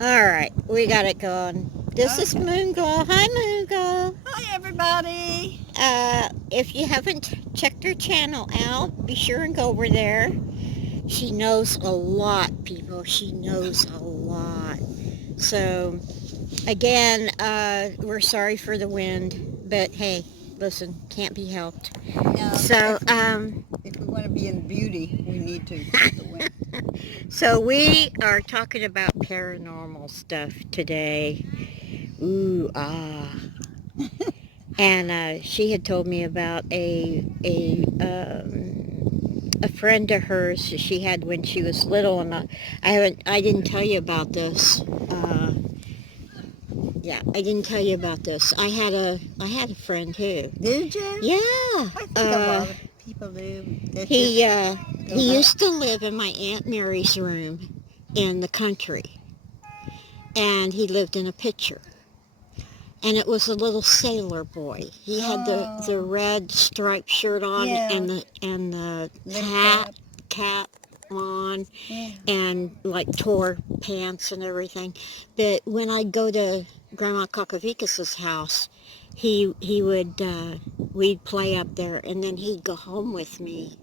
All right, we got it going. This is Okay. Moonglow. Hi, Moonglow. Hi, everybody. If you haven't checked her channel out, be sure and go over there. She knows a lot, people. She knows a lot. So, again, we're sorry for the wind, but hey, listen, can't be helped. Now, So, if we want to be in beauty, we need to with the wind. so we are talking about paranormal stuff today. Ooh, ah. And she had told me about a friend of hers she had when she was little, and I didn't tell you about this. Yeah, I didn't tell you about this. I had a friend too. Did you? Yeah. I think a lot of people do. That He just uh, don't he have. used to live in my Aunt Mary's room in the country, and he lived in a picture. And it was a little sailor boy. He had the Oh, red striped shirt on yeah. and the Little hat cap. cap on Yeah. and like tore pants and everything. But when I'd go to Grandma Kakavicas's house, he would we'd play up there, and then he'd go home with me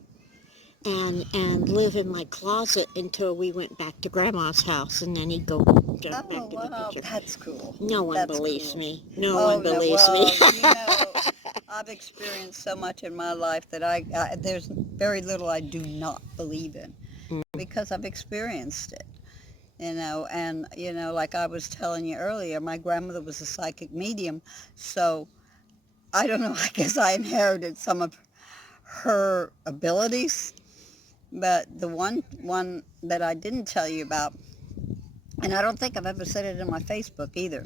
and live in my closet until we went back to Grandma's house, and then he'd go jump Oh, back to the wow. picture. That's cool. No one That's believes cool. me. No one Oh, no. believes me. Well, I've experienced so much in my life that there's very little I do not believe in because I've experienced it. And like I was telling you earlier, my grandmother was a psychic medium, so I don't know, I guess I inherited some of her abilities. But the one that I didn't tell you about, and I don't think I've ever said it in my Facebook either,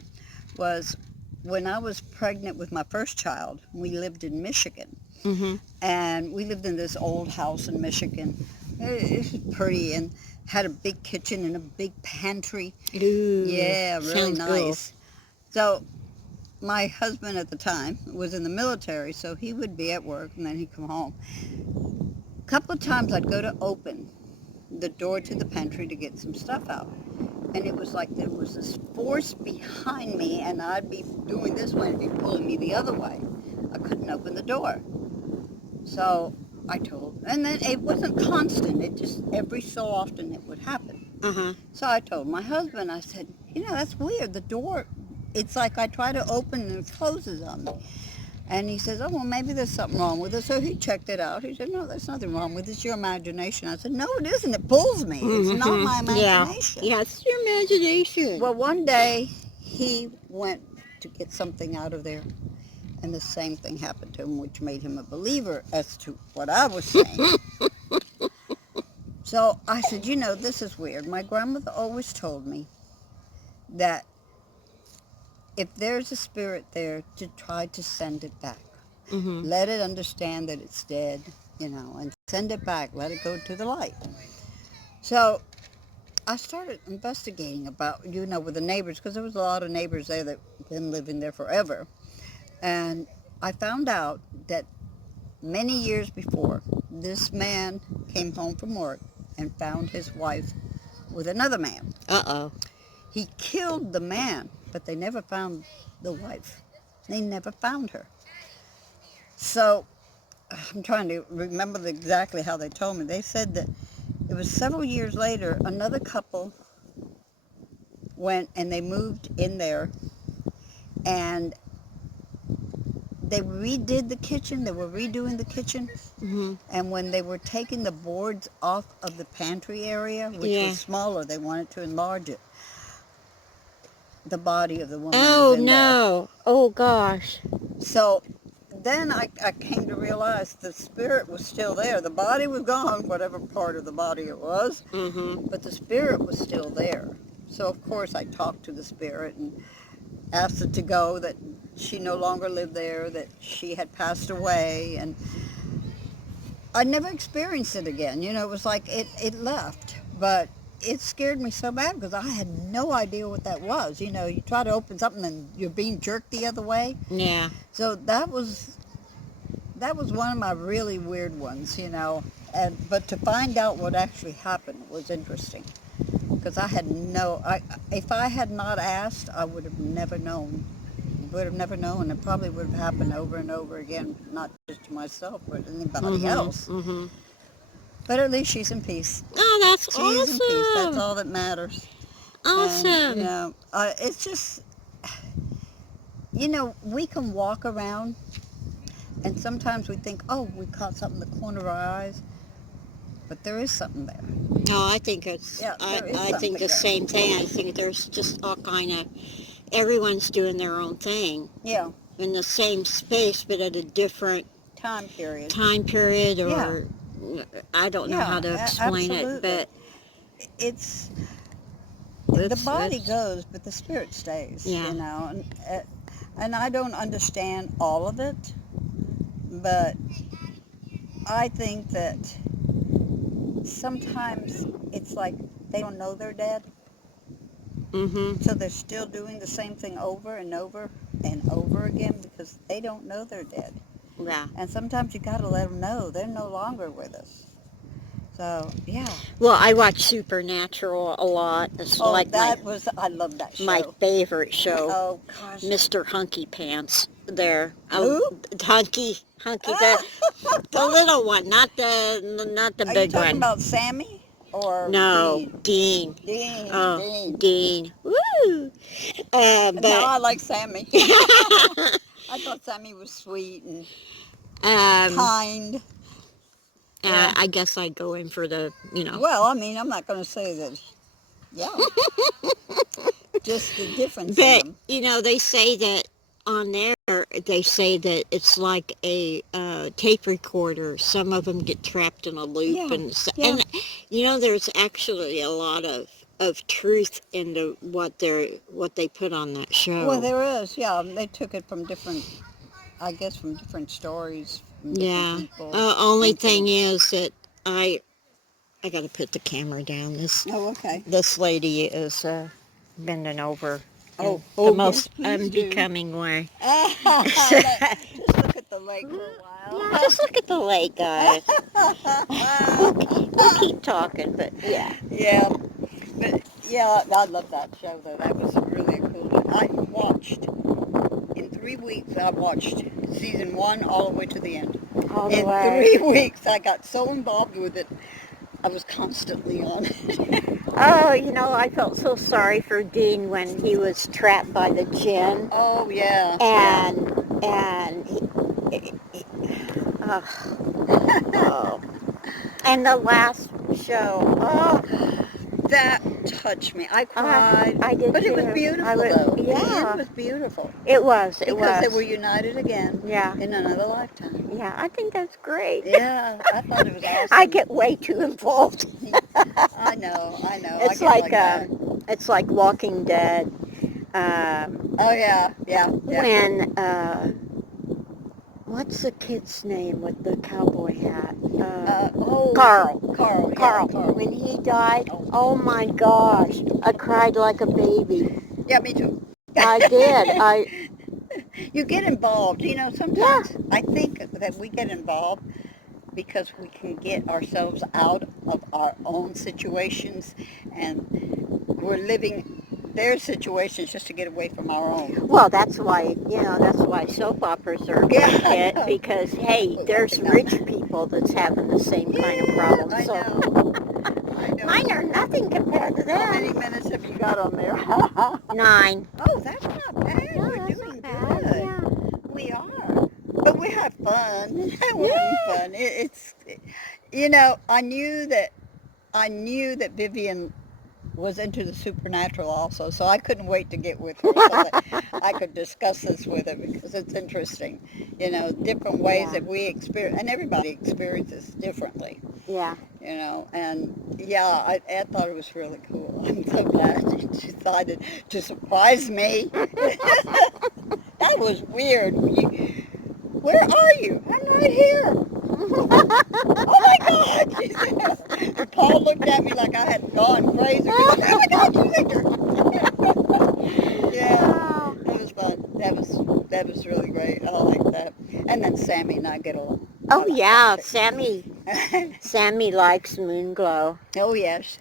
was when I was pregnant with my first child. We lived in Michigan, Mm-hmm. and we lived in this old house in Michigan. It was pretty and had a big kitchen and a big pantry. Ooh, Yeah, really sounds cool. nice. So my husband at the time was in the military, so he would be at work and then he'd come home. A couple of times I'd go to open the door to the pantry to get some stuff out. And it was like there was this force behind me, and I'd be doing this way and it'd be pulling me the other way. I couldn't open the door. So and then it wasn't constant, it just every so often it would happen. Uh-huh. So I told my husband, I said, that's weird. The door, it's like I try to open and it closes on me. And he says, oh, well, maybe there's something wrong with it. So he checked it out. He said, no, there's nothing wrong with it. It's your imagination. I said, no, it isn't. It pulls me. It's not my Mm-hmm. Yeah. imagination. Yeah, it's your imagination. Well, one day he went to get something out of there, and the same thing happened to him, which made him a believer as to what I was saying. So I said, this is weird. My grandmother always told me that if there's a spirit there, to try to send it back. Mm-hmm. Let it understand that it's dead, and send it back. Let it go to the light. So I started investigating about, with the neighbors, because there was a lot of neighbors there that been living there forever. And I found out that many years before, this man came home from work and found his wife with another man. Uh-oh. He killed the man, but they never found the wife. They never found her. So I'm trying to remember exactly how they told me. They said that it was several years later, another couple went and they moved in there, and they redid the kitchen. They were redoing the kitchen. Mm-hmm. And when they were taking the boards off of the pantry area, which Yeah. was smaller, they wanted to enlarge it. The body of the woman was Oh, in there. no. Oh, gosh. So then I came to realize the spirit was still there. The body was gone, whatever part of the body it was, Mm-hmm. but the spirit was still there. So of course I talked to the spirit and asked it to go, that she no longer lived there, that she had passed away, and I never experienced it again. It was like it left, but it scared me so bad because I had no idea what that was. You try to open something and you're being jerked the other way. Yeah. So that was one of my really weird ones, but to find out what actually happened was interesting. because I had no. If I had not asked, I would have never known. Would have never known. It probably would have happened over and over again, not just to myself, but anybody else. Mm-hmm. But at least she's in peace. Oh, that's She's in peace. That's awesome. all that matters. And Awesome. it's just, we can walk around, and sometimes we think, oh, we caught something in the corner of our eyes, but there is something there. No, I think it's, Yeah, there is I think something the there. same thing. I think there's just all kind of, everyone's doing their own thing Yeah, in the same space, but at a different time period. time period, or I don't know how to Yeah, explain it, absolutely. but It's the it's, body it's, goes, but the spirit stays. Yeah. And I don't understand all of it, but I think that sometimes it's like they don't know they're dead, mm-hmm. so they're still doing the same thing over and over and over again because they don't know they're dead. Yeah. And sometimes you got to let them know they're no longer with us. So, yeah. Well, I watch Supernatural a lot. It's Oh, like I love that show. my favorite show. Oh, gosh. Mr. Hunky Pants there. Who? Hunky, the little one, not the Are you big talking one. about Sammy or No, Dean. Dean. Oh, Dean. Dean. Woo! No, But I like Sammy. I thought Sammy was sweet and kind. Yeah. I guess I'd go in for the, Well, I mean, I'm not going to say that. Yeah. Just the difference in But, them. they say that on there, they say that it's like a tape recorder. Some of them get trapped in a loop. Yeah, And there's actually a lot of truth into what they put on that show. Well, there is. Yeah, they took it from different stories from different people. Only thing is that I got to put the camera down. Oh, okay. This lady is bending over in Oh, the most yes, please do. unbecoming way. Just look at the lake for a while. Yeah, just look at the lake, guys. We'll keep talking, but yeah. Yeah, but yeah, I love that show though. That was really a cool show. I watched in 3 weeks. I watched season 1 all the way to the end. All the In way. 3 weeks, I got so involved with it. I was constantly on it. Oh, I felt so sorry for Dean when he was trapped by the gin. Oh yeah. And oh. And the last show. Oh, That touched me. I cried. I did But too. it was beautiful though. The end was beautiful. It was. Because they were united again. Yeah. In another lifetime. Yeah, I think that's great. Yeah, I thought it was awesome. I get way too involved. I know. It's it's like Walking Dead. Oh yeah. When what's the kid's name with the cowboy hat? Carl. Carl. Carl. Yeah, Carl. When he died, oh my gosh, I cried like a baby. Yeah, me too. I did. You get involved. Sometimes I think that we get involved because we can get ourselves out of our own situations, and we're living their situations just to get away from our own. Well, that's why soap operas are a good hit, because hey, there's rich people that's having the same kind of problems. I So know. mine are nothing compared to How many them. minutes have you got on there? 9. Oh, that's not bad. No, We're that's doing not bad. good. Yeah. We are. But we have fun. We're having fun. I knew that Vivian was into the supernatural also, so I couldn't wait to get with her so that I could discuss this with her, because it's interesting. Different ways that we experience, and everybody experiences differently. Yeah. And yeah, I thought it was really cool. I'm so glad she decided to surprise me. That was weird. Where are you? I'm right here. Oh my God! She said. Paul looked at me like I had gone crazy. He said, oh my God, she's here. Yeah, it was fun. That was really great. I like that. And then Sammy and I get along. Oh yeah, Sammy likes Moonglow. Oh yes.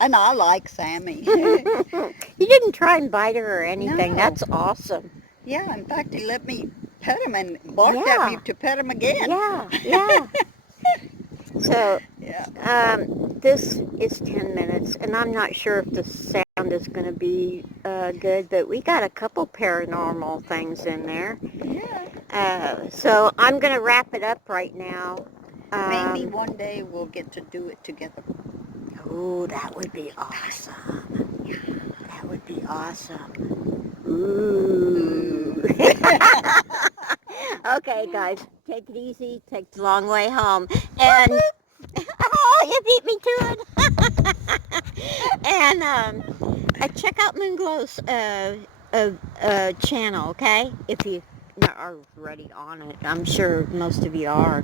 And I like Sammy. You didn't try and bite her or anything. No. That's awesome. Yeah, in fact, he let me pet him and barked at me Yeah. to pet him again. Yeah. So, Yeah. this is 10 minutes, and I'm not sure if the sound is going to be good, but we got a couple paranormal things in there. Yeah. So I'm going to wrap it up right now. Maybe one day we'll get to do it together. Oh, that would be awesome. That would be awesome. Ooh. Okay, guys, take it easy. Take the long way home. And oh, you beat me to it. And check out Moonglow's channel, okay? If you are already on it, I'm sure most of you are.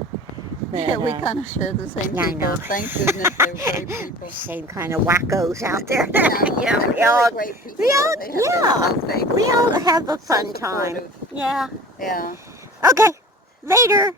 But, Yeah, we kind of share the same yeah, I people. know. Thank goodness they're great people. Same kind of wackos out there. No, Yeah, they're we all, really great people. we all, They have been yeah, so faithful we all and have a so fun time. supportive. Yeah. Yeah. Okay. Later.